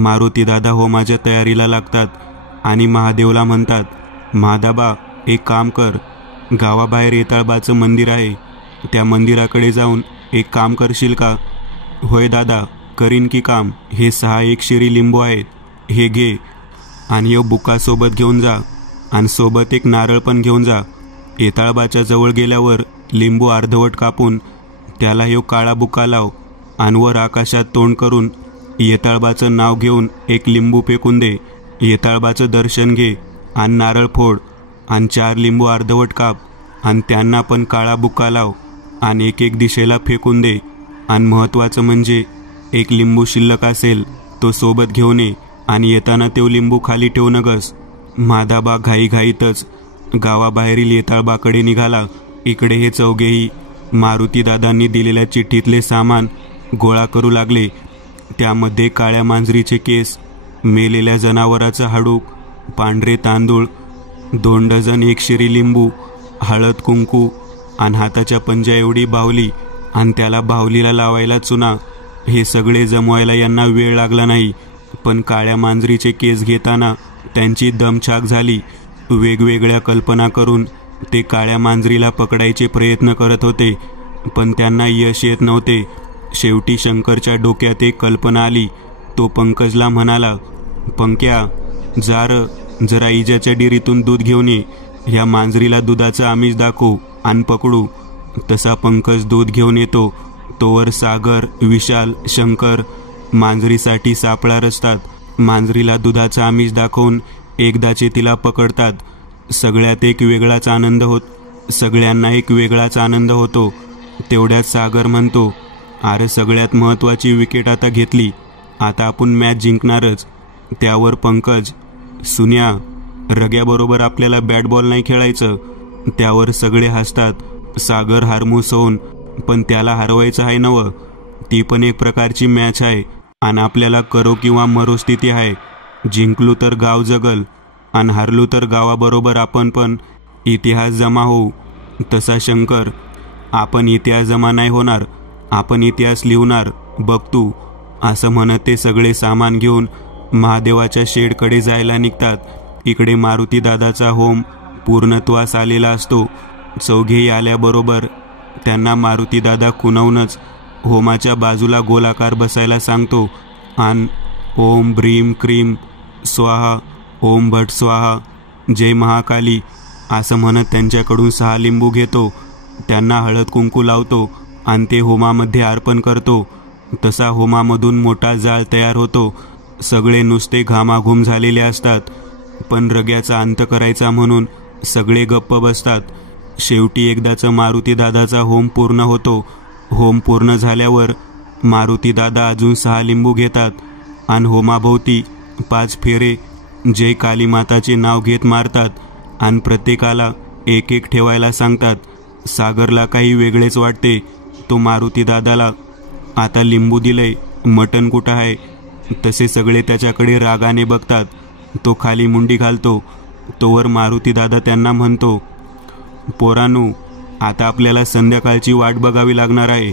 मारुती दादा होमाच्या तयारीला लागतात आणि महादेवला म्हणतात, महादाबा एक काम कर, गावाबाहेर येताळबाचं मंदिर आहे, त्या मंदिराकडे जाऊन एक काम करशील का? होय दादा, करीन की काम. हे 6 एकशिरी लिंबू आहेत, हे घे आणि यो बुका सोबत घेऊन जा आणि सोबत एक नारळ पण घेऊन जा. येताळबाच्या जवळ गेल्यावर लिंबू अर्धवट कापून त्याला यो काळा बुका लाव आणि वर आकाशात तोंड करून येताळबाचं नाव घेऊन एक लिंबू फेकून दे. येताळबाचं दर्शन घे आणि नारळ फोड आणि 4 लिंबू अर्धवट काप आणि त्यांना पण काळा बुका लाव आणि एक एक दिशेला फेकून दे. आणि महत्त्वाचं म्हणजे एक लिंबू शिल्लक असेल तो सोबत घेऊन ये आणि येताना तो लिंबू खाली ठेवू नगस. माधाबा घाईघाईतच गावाबाहेरील येताळबाकडे निघाला. इकडे हे चौघेही मारुतीदादांनी दिलेल्या चिठ्ठीतले सामान गोळा करू लागले. त्यामध्ये काळ्या मांजरीचे केस, मेलेल्या जनावराचं हाडूक, पांढरे तांदूळ, 2 डझन एकशिरी लिंबू, हळद कुंकू आणि हाताच्या पंजा एवढी बाहुली आणि त्याला बाहुलीला लावायला चुना. हे सगळे जमवायला यांना वेळ लागला नाही, पण काळ्या मांजरीचे केस घेताना त्यांची दमछाक झाली. वेगवेगळ्या कल्पना करून ते काळ्या मांजरीला पकडायचे प्रयत्न करत होते, पण त्यांना यश येत नव्हते. शेवटी शंकरच्या डोक्यात एक कल्पना आली. तो पंकजला म्हणाला, पंक्या, जरा इजाच्या डेअरीतून दूध घेऊन ये, ह्या मांजरीला दुधाचं आमिष दाखवू आणि पकडू. तसा पंकज दूध घेऊन येतो. तोवर सागर, विशाल, शंकर मांजरीसाठी सापळा रचतात. मांजरीला दुधाचं आमिष दाखवून एकदाचे तिला पकडतात. सगळ्यांना एक वेगळाच आनंद होतो. तेवढ्यात सागर म्हणतो, अरे सगळ्यात महत्त्वाची विकेट आता घेतली, आता आपण मॅच जिंकणारच. त्यावर पंकज, सुन्या, रग्याबरोबर आपल्याला बॅट बॉल नाही खेळायचं. त्यावर सगळे हसतात. सागर हारमूस होऊन, पण त्याला हरवायचं आहे नवं, ती पण एक प्रकारची मॅच आहे आणि आपल्याला करो किंवा मरो स्थिती आहे. जिंकलो तर गाव जगल आणि हारलो तर गावाबरोबर आपण पण इतिहास जमा होऊ. तसा शंकर, आपण इतिहास जमा नाही होणार, आपण इतिहास लिहणार, बघ तू. असं म्हणत ते सगळे सामान घेऊन महादेवाच्या शेडकडे जायला निघतात. इकडे मारुतीदादाचा होम पूर्णत्वास आलेला असतो. चौघेही आल्याबरोबर त्यांना मारुतीदादा खुणावूनच होमाच्या बाजूला गोलाकार बसायला सांगतो आणि ओम ब्रीम क्रीम स्वाहा, ओम भट स्वाहा, जय महाकाली असं म्हणत त्यांच्याकडून 6 लिंबू घेतो. त्यांना हळद कुंकू लावतो आणि ते होमामध्ये अर्पण करतो. तसा होमामधून मोठा जाळ तयार होतो. सगळे नुसते घामाघूम झालेले असतात, पण रग्याचा अंत करायचा म्हणून सगळे गप्प बसतात. शेवटी एकदाचं मारुतीदादाचा होम पूर्ण होतो. होम पूर्ण झाल्यावर मारुतीदादा अजून 6 लिंबू घेतात आणि होमाभोवती 5 फेरे जय कालीमाताचे नाव घेत मारतात आणि प्रत्येकाला एक एक ठेवायला सांगतात. सागरला काही वेगळेच वाटते. तो मारुतीदादाला, आता लिंबू दिलंय, मटण कुठं आहे? तसे सगळे त्याच्याकडे रागाने बघतात. तो खाली मुंडी घालतो. तोवर मारुतीदादा त्यांना म्हणतो, पोरांनो, आता आपल्याला संध्याकाळची वाट बघावी लागणार आहे.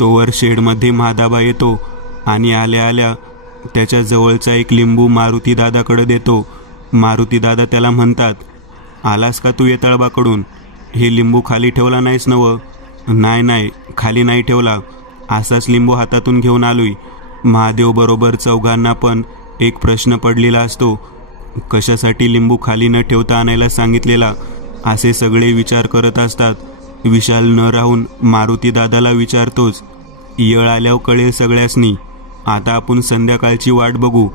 तोवर शेडमध्ये महादाबा येतो आणि आल्या आल्या त्याच्या जवळचा एक लिंबू मारुतीदादाकडे देतो. मारुतीदादा त्याला म्हणतात, आलास का तू येताळबाकडून? हे लिंबू खाली ठेवला नाहीस नवं? नाही, खाली नाही ठेवला, असाच लिंबू हातातून घेऊन आलोय. महादेव बरोबर चौघांना पण एक प्रश्न पडलेला असतो, कशासाठी लिंबू खाली न ठेवता आणायला सांगितलेला, असे सगळे विचार करत असतात. विशाल न राहून मारुतीदादाला विचारतोच, येळ आल्यावर कळेल सगळ्यासनी, आता आपण संध्याकाळची वाट बघू.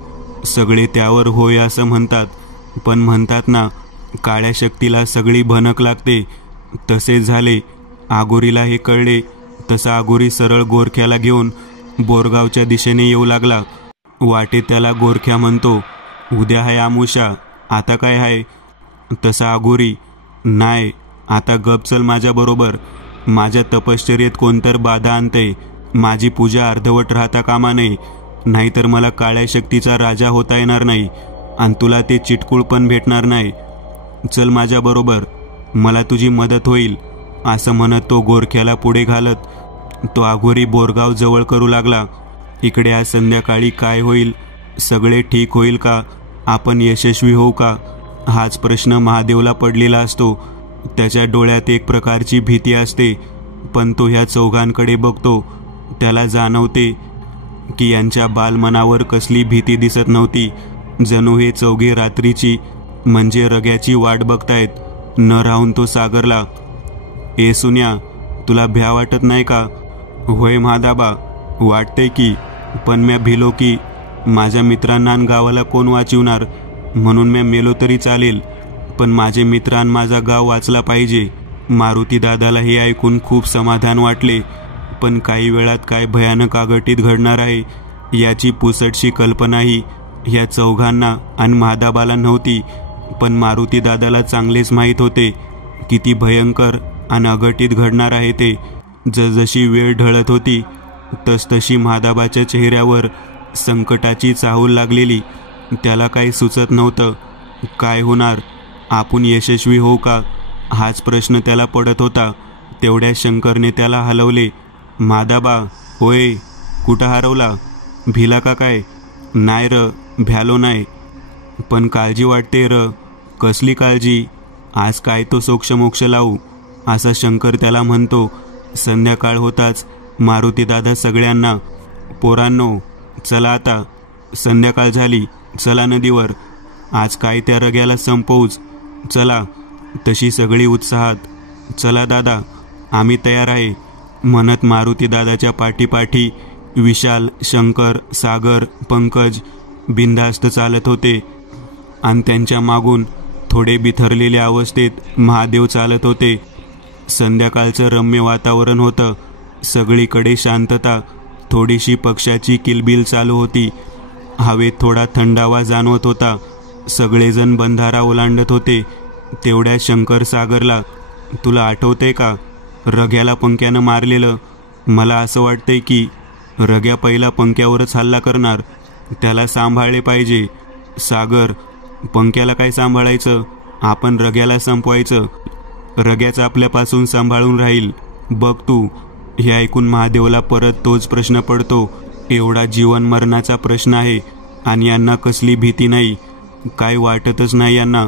सगळे त्यावर होय असं म्हणतात, पण म्हणतात ना, काळ्या शक्तीला सगळी भनक लागते. तसेच झाले. आगोरीला हे कळले. तसा आगोरी सरळ गोरख्याला घेऊन बोरगावच्या दिशेने येऊ लागला. वाटेत त्याला गोरख्या म्हणतो, उद्या आहे आमुषा, आता काय आहे? तसा आगोरी, नाही, आता गप चल माझ्याबरोबर. माझ्या तपश्चर्येत कोणतर बाधा आणते. माझी पूजा अर्धवट राहता कामा नये, नाहीतर मला काळ्या शक्तीचा राजा होता येणार नाही आणि तुला ते चिटकूळ पण भेटणार नाही. चल माझ्याबरोबर, मला तुझी मदत होईल. असं म्हणत तो गोरख्याला पुढे घालत तो आघोरी बोरगाव जवळ करू लागला. इकडे आज संध्याकाळी काय होईल सगळे ठीक होईल का? आपण यशस्वी होऊ का? हाच प्रश्न महादेवला पडलेला असतो. त्याच्या डोळ्यात एक प्रकारची भीती असते. पण तो ह्या चौघांकडे बघतो. त्याला जाणवते की यांच्या बालमनावर कसली भीती दिसत नव्हती. जणू हे चौघे रात्रीची म्हणजे रग्याची वाट बघतायत. न राहून तो सागरला, ए सुन्या, तुला भ्या वाटत नाही का? होय महादाबा, वाटते की, पण म्या भिलो की माझ्या मित्रांना आणि गावाला कोण वाचवणार, म्हणून म्या मेलो तरी चालेल, पण माझे मित्र आणि माझा गाव वाचला पाहिजे. मारुती दादाला हे ऐकून खूप समाधान वाटले. पण काही वेळात काय भयानक आगटीत घडणार आहे याची पुसटशी कल्पनाही ह्या चौघांना आणि महादाबाला नव्हती. पण मारुती दादाला चांगलेच माहीत होते किती भयंकर आणि अघटित घडणार आहे ते. जसजशी वेळ ढळत होती तसतशी महादाबाच्या चेहऱ्यावर संकटाची चाहूल लागलेली. त्याला काही सुचत नव्हतं. काय होणार? आपण यशस्वी होऊ का? हाच प्रश्न त्याला पडत होता. तेवढ्या शंकरने त्याला हलवले. महादाबा, होय, कुठं हरवला? भिला का काय? नाही र, भ्यालो नाही, पण काळजी वाटते र. कसली काळजी? आज काय तो सोक्षमोक्ष लावू, असा शंकर त्याला म्हणतो. संध्याकाळ होताच मारुती दादा सगळ्यांना, पोरांनो चला आता, संध्याकाळ झाली, चला नदीवर, आज काय त्या रग्याला संपवूच, चला. तशी सगळी उत्साहात, चला दादा, आम्ही तयार आहे, म्हणत मारुती दादाच्या पाठीपाठी विशाल, शंकर, सागर, पंकज बिनधास्त चालत होते. आणि त्यांच्या मागून थोडे बिथरलेल्या अवस्थेत महादेव चालत होते. संध्याकाळचं रम्य वातावरण होतं. सगळीकडे शांतता. थोडीशी पक्ष्याची किलबिल चालू होती. हवेत थोडा थंडावा जाणवत होता. सगळेजण बंधारा ओलांडत होते. तेवढ्या शंकर सागरला, तुला आठवतंय का रग्याला पंख्यानं मारलेलं? मला असं वाटतंय की रग्या पहिला पंख्यावरच हल्ला करणार. त्याला सांभाळले पाहिजे. सागर, पंख्याला काय सांभाळायचं? आपण रग्याला संपवायचं. रग्याच आपल्यापासून सांभाळून राहील, बघ तू. हे ऐकून महादेवला परत तोच प्रश्न पडतो. एवढा जीवन मरणाचा प्रश्न आहे आणि यांना कसली भीती नाही, काय वाटतच नाही यांना.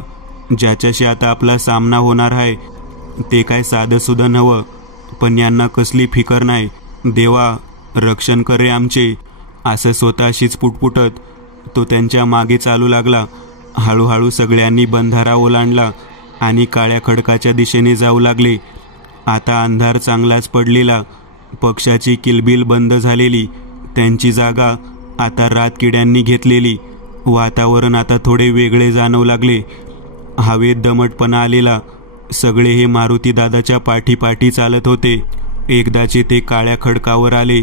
ज्याच्याशी आता आपला सामना होणार आहे ते काय साधंसुद्धा नवं, पण यांना कसली फिकर नाही. देवा, रक्षण करे आमचे, असं स्वतःशीच पुटपुटत तो त्यांच्या मागे चालू लागला. हळूहळू सगळ्यांनी बंधारा ओलांडला आणि काळ्या खडकाच्या दिशेने जाऊ लागले. आता अंधार चांगलाच पडलेला. पक्षाची किलबिल बंद झालेली. त्यांची जागा आता रातकिड्यांनी घेतलेली. वातावरण आता थोडे वेगळे जाणवू लागले. हवेत दमटपणा आलेला. सगळे हे मारुती दादाच्या पाठीपाठी चालत होते. एकदाचे ते काळ्या खडकावर आले.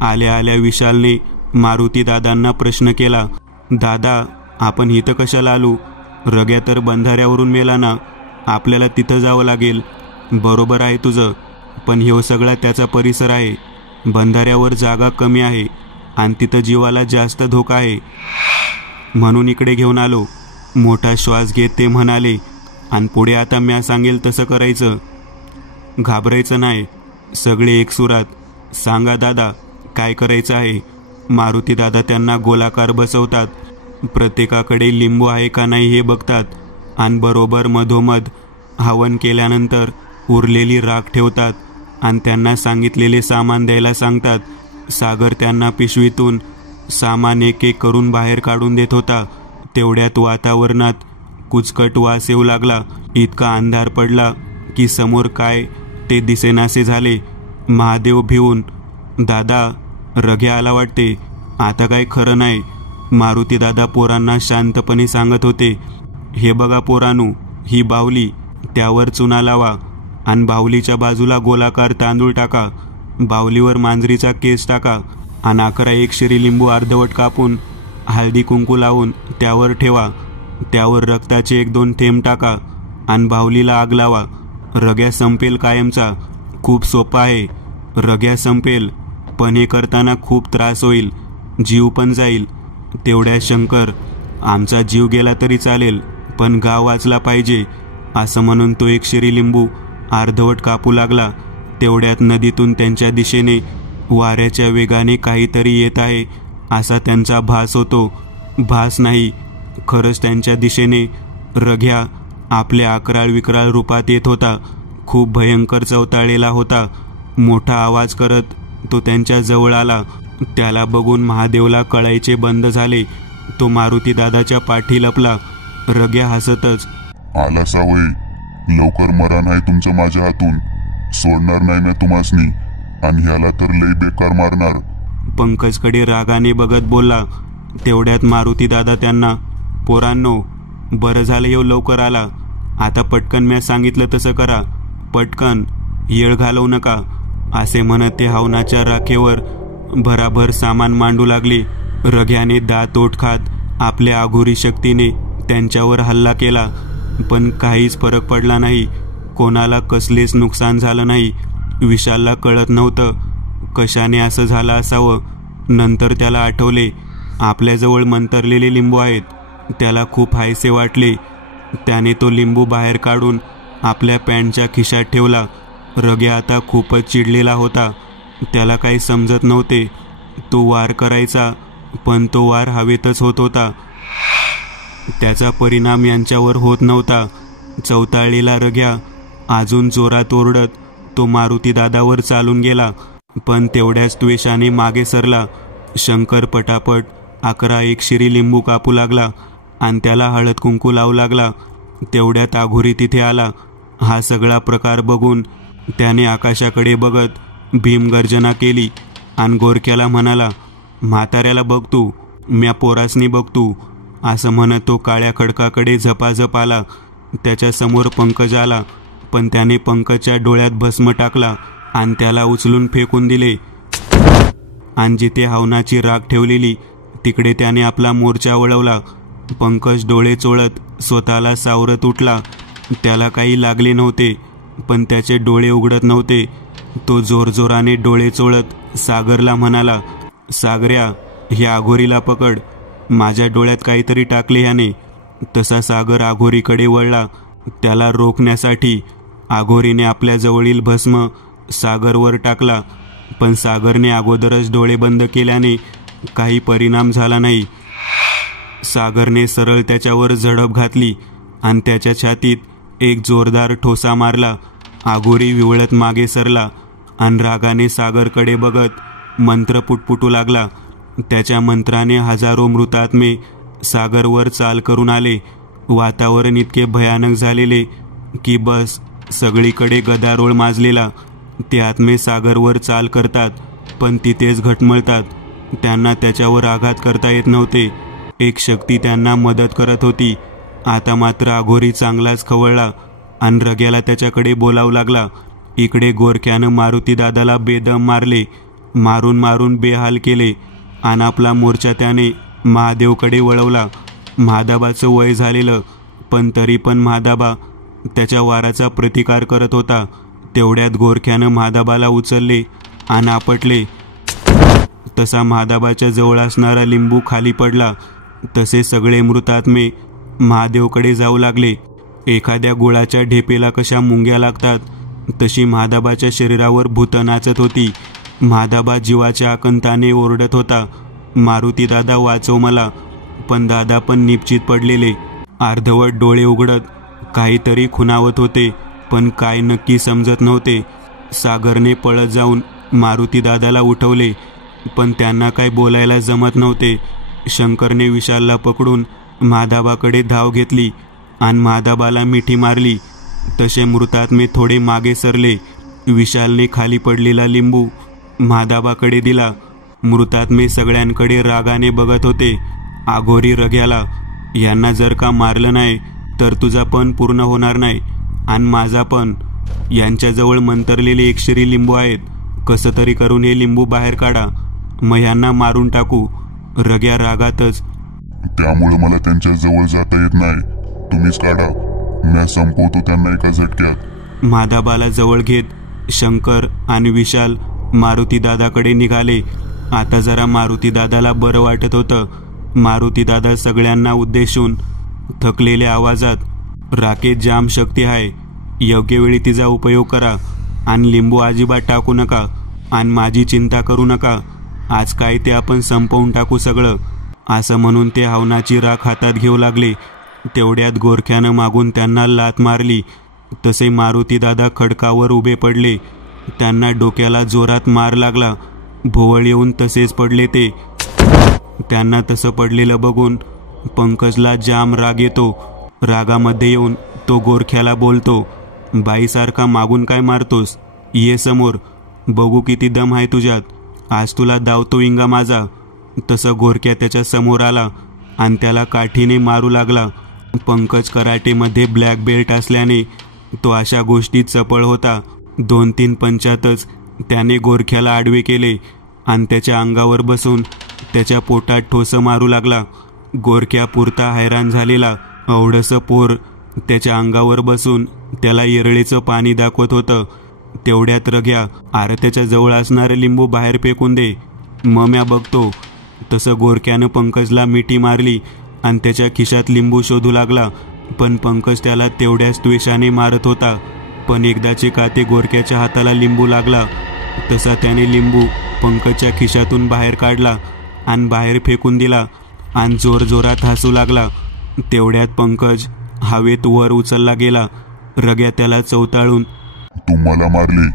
आल्या आल्या विशालने मारुती दादांना प्रश्न केला, दादा, आपण इथं कशाला आलो? रग्या तर बंधाऱ्यावरून मेला ना, आपल्याला तिथं जावं लागेल. बरोबर आहे तुझं, पण हे सगळा त्याचा परिसर आहे. बंधाऱ्यावर जागा कमी आहे आणि तिथं जीवाला जास्त धोका आहे, म्हणून इकडे घेऊन आलो. मोठा श्वास घेत ते म्हणाले, आणि पुढे आता म्या सांगेल तसं करायचं, घाबरायचं नाही. सगळे एकसुरात, सांगा दादा, काय करायचं आहे? मारुती दादा त्यांना गोलाकार बसवतात. प्रत्येकाकडे लिंबू आहे का नाही हे बघतात आणि बरोबर मधोमध हवन केल्यानंतर उरलेली राख ठेवतात आणि त्यांना सांगितलेले सामान द्यायला सांगतात. सागर त्यांना पिशवीतून सामान एक एक करून बाहेर काढून देत होता. तेवढ्यात वातावरणात कुचकट वास येऊ लागला. इतका अंधार पडला की समोर काय ते दिसेनासे झाले. महादेव भिवून, दादा, रग्या आला वाटते, आता काय खरं नाही. मारुती दादा पोरांना शांतपणे सांगत होते, हे बघा पोरांनो, ही बाहुली, त्यावर चुना लावा आणि बाहुलीच्या बाजूला गोलाकार तांदूळ टाका. बाहुलीवर मांजरीचा केस टाका आणि 11 शिरी लिंबू अर्धवट कापून हळदी कुंकू लावून त्यावर ठेवा. त्यावर रक्ताचे 1-2 थेंब टाका आणि बाहुलीला आग लावा. रग्या संपेल कायमचा. खूप सोपं आहे. रग्या संपेल, पण हे करताना खूप त्रास होईल, जीव पण जाईल. तेवढ्या शंकर, आमचा जीव गेला तरी चालेल, पण गाव वाचला पाहिजे, असं म्हणून तो 1 शिरी लिंबू अर्धवट कापू लागला. तेवढ्यात नदीतून त्यांच्या दिशेने वाऱ्याच्या वेगाने काहीतरी येत आहे असा त्यांचा भास होतो. भास नाही. खरंच त्यांच्या दिशेने रघ्या आपल्या अकराळ विक्राळ रूपात येत होता. खूप भयंकर चवताळलेला होता. मोठा आवाज करत तो त्यांच्या जवळ आला. त्याला बघून महादेवला कळायचे बंद झाले. तो मारुती दादाच्या पाठी लपला. रघ्या हसतच, आला सावय, लवकर मरा नाही तुमचं माझ्या हातून. सोडणार नाही मी तुम्हासनी, आणि ह्याला तर लई बेकार मारणार. पंकजकडे रागाने बघत बोलला. तेवढ्यात मारुती दादा त्यांना, पोरांनो, बरं झालं येऊ लवकर आला. आता पटकन मी सांगितलं तसं करा. पटकन, येळ घालवू नका, असे म्हणत ते हवनाच्या राखेवर भराभर सामान मांडू लागले. रघ्याने दात ओठ खात आपल्या आघोरी शक्तीने त्यांच्यावर हल्ला केला, पण काहीच फरक पडला नाही. कोणाला कसलेच नुकसान झालं नाही. विशालला कळत नव्हतं कशाने असं झालं असावं. नंतर त्याला आठवले, आपल्याजवळ मंतरलेले लिंबू आहेत. त्याला खूप हायसे वाटले. त्याने तो लिंबू बाहेर काढून आपल्या पॅन्टच्या खिशात ठेवला. रघ्या आता खूपच चिडलेला होता. त्याला काही समजत नव्हते. तो वार करायचा, पण तो वार हवेतच होत होता. त्याचा परिणाम यांच्यावर होत नव्हता. चवताळलेला रघ्या अजून जोरात ओरडत तो मारुती दादावर चालून गेला, पण तेवढ्याच द्वेषाने मागे सरला. शंकर पटापट 11 शिरी लिंबू कापू लागला आणि त्याला हळद कुंकू लावू लागला. तेवढ्यात आघोरी तिथे आला. हा सगळा प्रकार बघून त्याने आकाशाकडे बघत भीमगर्जना केली आणि गोरक्याला म्हणाला, म्हाताऱ्याला बघ तू, म्या पोरासनी बघ तू. असं म्हणत तो काळ्या खडकाकडे झपाझप आला. त्याच्यासमोर पंकज आला, पण त्याने पंकजच्या डोळ्यात भस्म टाकला आणि त्याला उचलून फेकून दिले. आणि जिथे हवनाची राख ठेवलेली तिकडे त्याने आपला मोर्चा वळवला. पंकज डोळे चोळत स्वतःला सावरत उठला. त्याला काही लागले नव्हते, पण त्याचे डोळे उघडत नव्हते. तो जोरजोराने डोळे चोळत सागरला म्हणाला, सागऱ्या, ह्या आघोरीला पकड, माझ्या डोळ्यात काहीतरी टाकले ह्याने. तसा सागर आघोरीकडे वळला. त्याला रोखण्यासाठी आघोरीने आपल्या जवळील भस्म सागरवर टाकला, पण सागरने अगोदरच डोळे बंद केल्याने काही परिणाम झाला नाही. सागरने सरळ त्याच्यावर झडप घातली आणि त्याच्या छातीत एक जोरदार ठोसा मारला. आघोरी विवळत मागे सरला आणि रागाने सागरकडे बघत मंत्र पुटपुटू लागला. त्याच्या मंत्राने हजारो मृतात्मे सागरवर चाल करून आले. वातावरण इतके भयानक झालेले की बस सगळीकडे गदारोळ माजलेला. ते आत्मे सागरवर चाल करतात, पण तिथेच घटमळतात. त्यांना त्याच्यावर आघात करता येत नव्हते. एक शक्ती त्यांना मदत करत होती. आता मात्र आघोरी चांगलाच खवळला आणि रघ्याला त्याच्याकडे बोलावू लागला. इकडे गोरक्यानं मारुती दादाला बेदम मारले, मारून मारून बेहाल केले आणि आपला मोर्चा त्याने महादेवकडे वळवला. महादाबाचं वय झालेलं, पण तरी पण महादाबा त्याच्या वाराचा प्रतिकार करत होता. तेवढ्यात गोरख्यानं महादाबाला उचलले आणि आपटले. तसा महादाबाच्या जवळ असणारा लिंबू खाली पडला. तसे सगळे मृतात्मे महादेवकडे जाऊ लागले. एखाद्या गुळाच्या ढेपेला कशा मुंग्या लागतात, तशी महादाबाच्या शरीरावर भूतं नाचत होती. महादाबा जीवाच्या आकंताने ओरडत होता, मारुती दादा वाचव मला. पण दादा पण निपचित पडलेले, अर्धवट डोळे उघडत काहीतरी खुणावत होते, पण काय नक्की समजत नव्हते. सागरने पळत जाऊन मारुती दादाला उठवले, पण त्यांना काय बोलायला जमत नव्हते. शंकरने विशालला पकडून महादाबाकडे धाव घेतली आणि महादाबाला मिठी मारली. तसे मृतात्मे थोडे मागे सरले. विशालने खाली पडलेला लिंबू महादाबाकडे दिला. मृतात्मे सगळ्यांकडे रागाने बघत होते. आघोरी रघ्याला, यांना जर का मारलं नाही तर तुझा पण पूर्ण होणार नाही आणि माझा पण. यांच्याजवळ मंतरलेले 1 शिरी लिंबू आहेत. कसं तरी करून हे लिंबू बाहेर काढा, मग यांना मारून टाकू. रघ्या रागातच, त्यामुळे मला त्यांच्या जवळ जाता येत नाही, तुम्हीच काढा, मी संपवतो त्यांना एका झटक्यात. महादाबाला जवळ घेत शंकर आणि विशाल मारुती दादाकडे निघाले. आता जरा मारुती दादाला बरं वाटत होतं. मारुती दादा सगळ्यांना उद्देशून थकलेल्या आवाजात, राकेत जाम शक्ती आहे, योग्य वेळी तिचा उपयोग करा आणि लिंबू अजिबात टाकू नका आणि माझी चिंता करू नका. आज काय ते आपण संपवून टाकू सगळं. असं म्हणून ते हवनाची राख हातात घेऊ लागले. तेवढ्यात गोरख्यानं मागून त्यांना लात मारली. तसे मारुती दादा खडकावर उभे पडले. त्यांना डोक्याला जोरात मार लागला. भोवळ येऊन तसेच पडले ते. त्यांना तसं पडलेलं बघून पंकजला जाम राग येतो. रागामध्ये येऊन तो गोरख्याला बोलतो, बाईसारखा मागून काय मारतोस? ये समोर, बघू किती दम आहे तुझ्यात. आज तुला दावतो इंगा माझा. तसं गोरख्या त्याच्या समोर आला आणि त्याला काठीने मारू लागला. पंकज कराटेमध्ये ब्लॅक बेल्ट असल्याने तो अशा गोष्टीत चपळ होता. 2-3 पंचातच त्याने गोरख्याला आडवे केले आणि त्याच्या अंगावर बसून त्याच्या पोटात ठोसं मारू लागला. गोरख्या पुरता हैराण झालेला. एवढंसं पोर त्याच्या अंगावर बसून त्याला येरळीचं पाणी दाखवत होतं. तेवढ्यात रग्या, अरे त्याच्या जवळ असणारं लिंबू बाहेर फेकून दे, मग म्या बघतो. तसं गोरख्यानं पंकजला मिठी मारली आणि त्याच्या खिशात लिंबू शोधू लागला. पण पंकज त्याला तेवढ्याच द्वेषाने मारत होता. पण एकदाचे का ते गोरख्याच्या हाताला लिंबू लागला. तसा त्याने लिंबू पंकजच्या खिशातून बाहेर काढला आणि बाहेर फेकून दिला आणि जोरजोरात हसू लागला. तेवढ्यात पंकज हवेत वर उचलला गेला. रग्या त्याला चवताळून, तू मला मारले,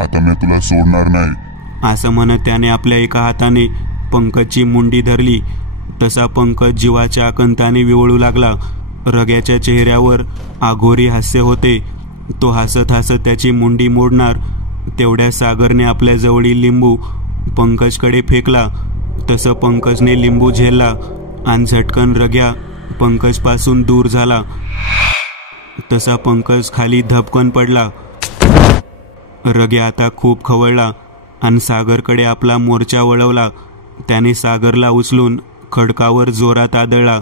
आता मी तुला सोडणार नाही, असं म्हणत त्याने आपल्या एका हाताने पंकजची मुंडी धरली. तसा पंकज जीवाच्या आकंताने विवळू लागला. रग्याच्या चेहऱ्यावर आघोरी हास्य होते. तो हसत हसत त्याची मुंडी मोडणार. तेवढ्या सागरने आपल्या जवळील लिंबू पंकजकडे फेकला. तसं पंकजने लिंबू झेलला आणि झटकन रग्या पंकजपासून दूर झाला. तसा पंकज खाली धपकन पडला. रग्या आता खूप खवळला आणि सागरकडे आपला मोर्चा वळवला. त्याने सागरला उचलून खडकावर जोरात आदळला.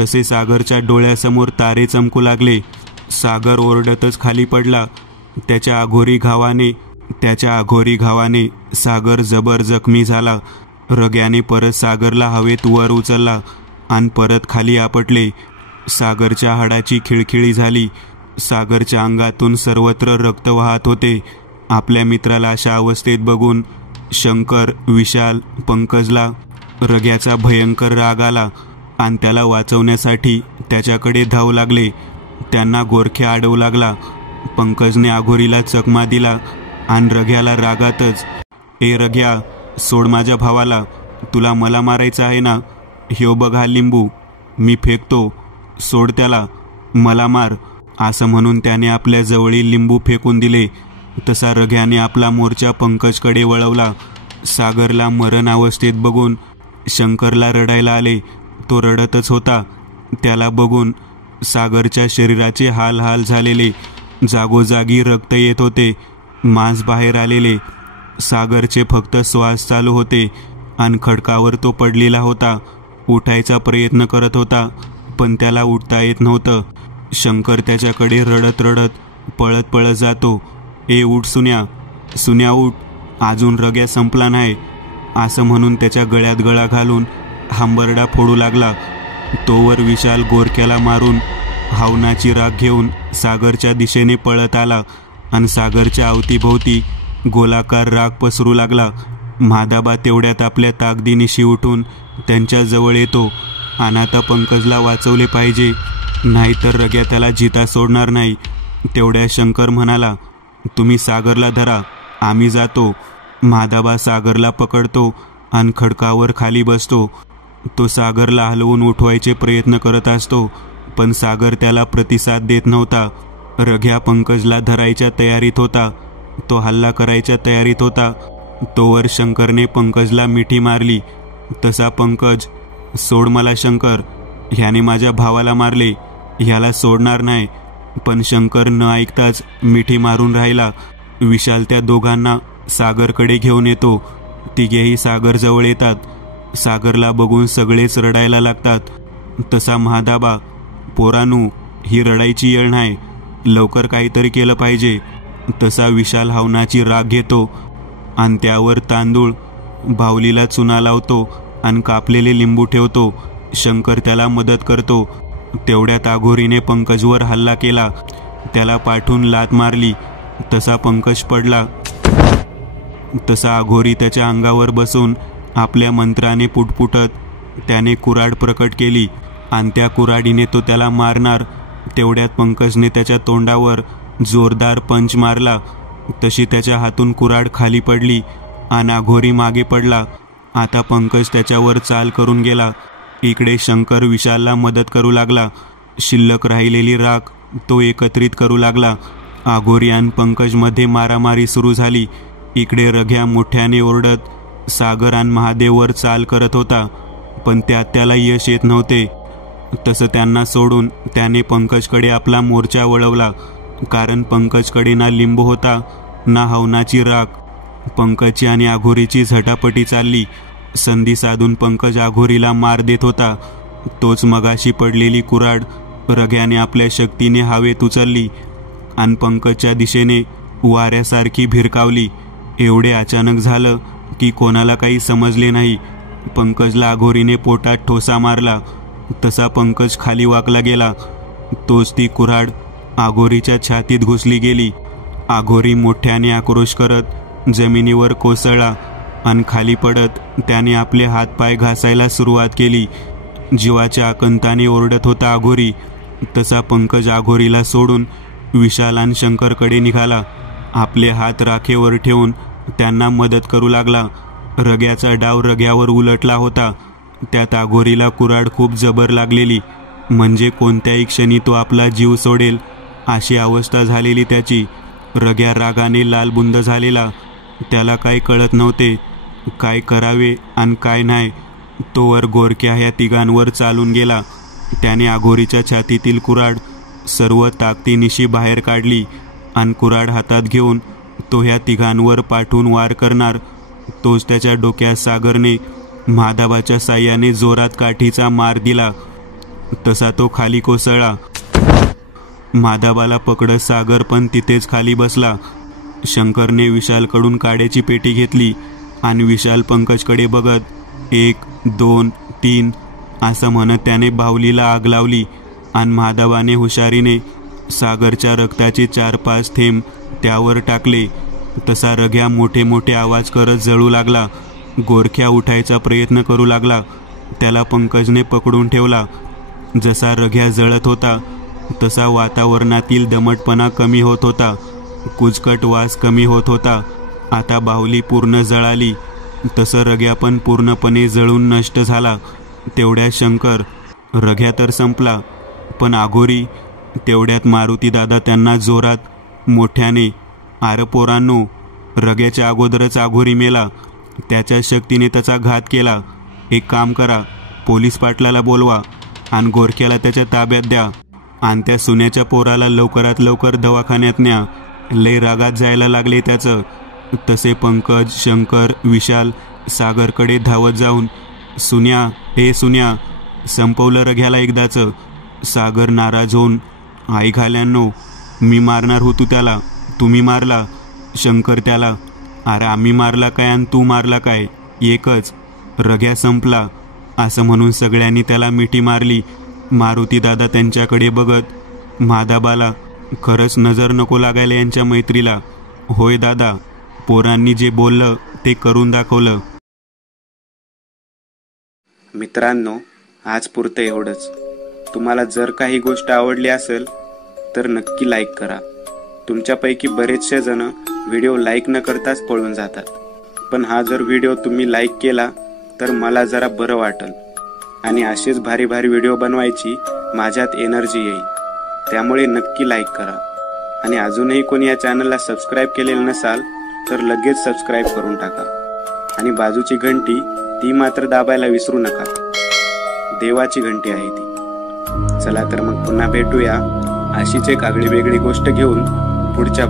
तसे सागरच्या डोळ्यासमोर तारे चमकू लागले. सागर ओरडतच खाली पडला. त्याच्या आघोरी घावाने सागर जबर जखमी झाला. रग्याने परत सागरला हवेत वर उचलला आणि परत खाली आपटले. सागरच्या हाडाची खिळखिळी झाली. सागरच्या अंगातून सर्वत्र रक्त वाहत होते. आपल्या मित्राला अशा अवस्थेत बघून शंकर, विशाल, पंकजला रग्याचा भयंकर राग आला आणि त्याला वाचवण्यासाठी त्याच्याकडे धावू लागले. त्यांना गोरख्या अडवू लागला. पंकजने आघोरीला चकमा दिला आणि रग्याला रागातच, ए रग्या, सोड माझ्या भावाला, तुला मला मारायचं आहे ना? ह्यो बघ हा लिंबू, मी फेकतो, सोड त्याला, मला मार, असं म्हणून त्याने आपल्या जवळील लिंबू फेकून दिले. तसा रग्याने आपला मोर्चा पंकजकडे वळवला. सागरला मरण अवस्थेत बघून शंकरला रडायला आले. तो रडतच होता. त्याला बघून सागरच्या शरीराचे हाल झालेले. जागोजागी रक्त येत होते, मांस बाहेर आलेले. सागरचे फक्त श्वास चालू होते आणि खडकावर तो पडलेला होता. उठायचा प्रयत्न करत होता, पण त्याला उठता येत नव्हतं. शंकर त्याच्याकडे रडत पळत जातो. ए उठ सुन्या उठ, अजून रग्या संपला नाही, असं म्हणून त्याच्या गळ्यात गळा घालून हंबरडा फोडू लागला. तोवर विशाल गोरख्याला मारून हवनाची राख घेऊन सागरच्या दिशेने पळत आला आणि सागरच्या अवतीभोवती गोलाकार राख पसरू लागला. म्हादाबा तेवढ्यात आपल्या ताकदीनिशी उठून त्यांच्या जवळ येतो आणि आता पंकजला वाचवले पाहिजे, नाहीतर रग्या त्याला जिता सोडणार नाही. तेवढ्या शंकर म्हणाला, तुम्ही सागरला धरा, आम्ही जातो. म्हादाबा सागरला पकडतो आणि खडकावर खाली बसतो. तो सागरला हलवून उठवायचे प्रयत्न करत असतो, पण सागर त्याला प्रतिसाद देत नव्हता. रग्या पंकजला धरायच्या तयारीत होता. तो हल्ला करायच्या तयारीत होता. तोवर शंकरने पंकजला मिठी मारली. तसा पंकज, सोड मला शंकर, ह्याने माझ्या भावाला मारले, ह्याला सोडणार नाही. पण शंकर न ऐकताच मिठी मारून राहिला. विशाल त्या दोघांना सागरकडे घेऊन येतो. तिघेही सागरजवळ येतात. सागरला बघून सगळेच रडायला लागतात. तसा म्हादाबा, पोरानू, ही रडायची येळ नाही, लवकर काहीतरी केलं पाहिजे. तसा विशाल हवनाची राख घेतो आणि त्यावर तांदूळ, बाहुलीला चुना लावतो आणि कापलेले लिंबू ठेवतो. शंकर त्याला मदत करतो. तेवढ्यात आघोरीने पंकजवर हल्ला केला. त्याला पाठून लात मारली. तसा पंकज पडला. तसा आघोरी त्याच्या अंगावर बसून आपल्या मंत्राने पुटपुटत त्याने कुऱ्हाड प्रकट केली आणि त्या कुऱ्हाडीने तो त्याला मारणार. तेवढ्यात पंकजने त्याच्या तोंडावर जोरदार पंच मारला. तशी त्याच्या हातून कुऱ्हाड खाली पडली आणि अघोरी मागे पडला. आता पंकज त्याच्यावर चाल करून गेला. इकडे शंकर विशालला मदत करू लागला. शिल्लक राहिलेली राख तो एकत्रित करू लागला. अघोरी आणि पंकजमध्ये मारामारी सुरू झाली. इकडे रघ्या मोठ्याने ओरडत सागर आणि महादेववर चाल करत होता, पण त्यात त्याला यश येत नव्हते. तसं त्यांना सोडून त्याने पंकजकडे आपला मोर्चा वळवला, कारण पंकजकडे ना लिंबू होता ना हवनाची राख. पंकजची आणि अघोरीची झटापटी चालली. संधी साधून पंकज अघोरीला मार देत होता. तोच मगाशी पडलेली कुऱ्हाड रघ्याने आपल्या शक्तीने हवेत उचलली आणि पंकजच्या दिशेने वाऱ्यासारखी भिरकावली. एवढे अचानक झालं की कोणाला काही समजले नाही. पंकजला अघोरीने पोटात ठोसा मारला. तसा पंकज खाली वाकला गेला. तोच ती कुऱ्हाड अघोरीच्या छातीत घुसली गेली. अघोरी मोठ्याने आक्रोश करत जमिनीवर कोसळला आणि खाली पडत त्याने आपले हातपाय घासायला सुरुवात केली. जीवाच्या आकंताने ओरडत होता अघोरी. तसा पंकज अघोरीला सोडून विशाल आणि शंकरकडे निघाला. आपले हात राखेवर ठेवून त्यांना मदत करू लागला. रघ्याचा डाव रघ्यावर उलटला होता. त्यात अघोरीला कुऱ्हाड खूप जबर लागलेली, म्हणजे कोणत्याही क्षणी तो आपला जीव सोडेल अशी अवस्था झालेली त्याची. रघ्या रागाने लालबुंद झालेला. त्याला काही कळत नव्हते काय करावे आणि काय नाही. तोवर गोरक्या ह्या तिघांवर चालून गेला. त्याने अघोरीच्या छातीतील कुऱ्हाड सर्व ताकदीनिशी बाहेर काढली आणि कुऱ्हाड हातात घेऊन तो ह्या तिघांवर पाठवून वार करणार. तोच त्याच्या डोक्यात सागरने महादेवाच्या साह्याने जोरात काठीचा मार दिला. तसा तो खाली कोसळला. महादेवाला पकडत सागर पण तिथेच खाली बसला. शंकरने विशालकडून काड्याची पेटी घेतली आणि विशाल पंकजकडे बघत 1, 2, 3 असं म्हणत त्याने बाहुलीला आग लावली आणि महादेवाने हुशारीने सागरच्या रक्ताचे 4-5 थेंब त्यावर टाकले. तसा रघ्या मोठे मोठे आवाज करत जळू लागला. गोरख्या उठायचा प्रयत्न करू लागला. त्याला पंकजने पकडून ठेवला. जसा रघ्या जळत होता तसा वातावरणातील दमटपणा कमी होत होता. कुजकट वास कमी होत होता. आता बाहुली पूर्ण जळाली. तसं रघ्या पण पूर्णपणे जळून नष्ट झाला. तेवढ्यात शंकर, रघ्या तर संपला, पण अघोरी. तेवढ्यात मारुती दादा त्यांना जोरात मोठ्याने, "आर पोरांनो, रघ्याच्या अगोदरच अघोरी मेला. त्याच्या शक्तीने त्याचा घात केला. एक काम करा, पोलीस पाटलाला बोलवा आणि गोरख्याला त्याच्या ताब्यात द्या आणि त्या सुन्याच्या पोराला लवकरात लवकर दवाखान्यात न्या. लय रागात जायला लागले त्याचं." तसे पंकज, शंकर, विशाल सागरकडे धावत जाऊन, "सुन्या, हे सुन्या, संपवलं रघ्याला एकदाचं." सागर नाराज होऊन, "आई घाल्यांनो, मी मारणार होतो त्याला, तुम्ही मारला." शंकर त्याला, "अरे आम्ही मारला काय आणि तू मारला काय, एकच. रघ्या संपला." असं म्हणून सगळ्यांनी त्याला मिठी मारली. मारुती दादा त्यांच्याकडे बघत, "महादेवाला खरंच नजर नको लागायला यांच्या मैत्रीला." "होय दादा, पोरांनी जे बोललं ते करून दाखवलं." मित्रांनो, आज पुरतं एवढंच. तुम्हाला जर काही गोष्ट आवडली असेल तर नक्की लाईक करा. तुमच्यापैकी बरेचसे जण व्हिडिओ लाईक न करताच पळून जातात, पण हा जर व्हिडिओ तुम्ही लाईक केला तर मला जरा बरं वाटेल आणि असेच भारी भारी व्हिडिओ बनवायची माझ्यात एनर्जी येईल. त्यामुळे नक्की लाईक करा. आणि अजूनही कोणी या चॅनलला सबस्क्राईब केलेलं नसाल तर लगेच सबस्क्राईब करून टाका. आणि बाजूची घंटी ती मात्र दाबायला विसरू नका. देवाची घंटी आहे ती. चला तर मग पुन्हा भेटूया अशीच एक आगळी वेगळी गोष्ट घेऊन पुढच्या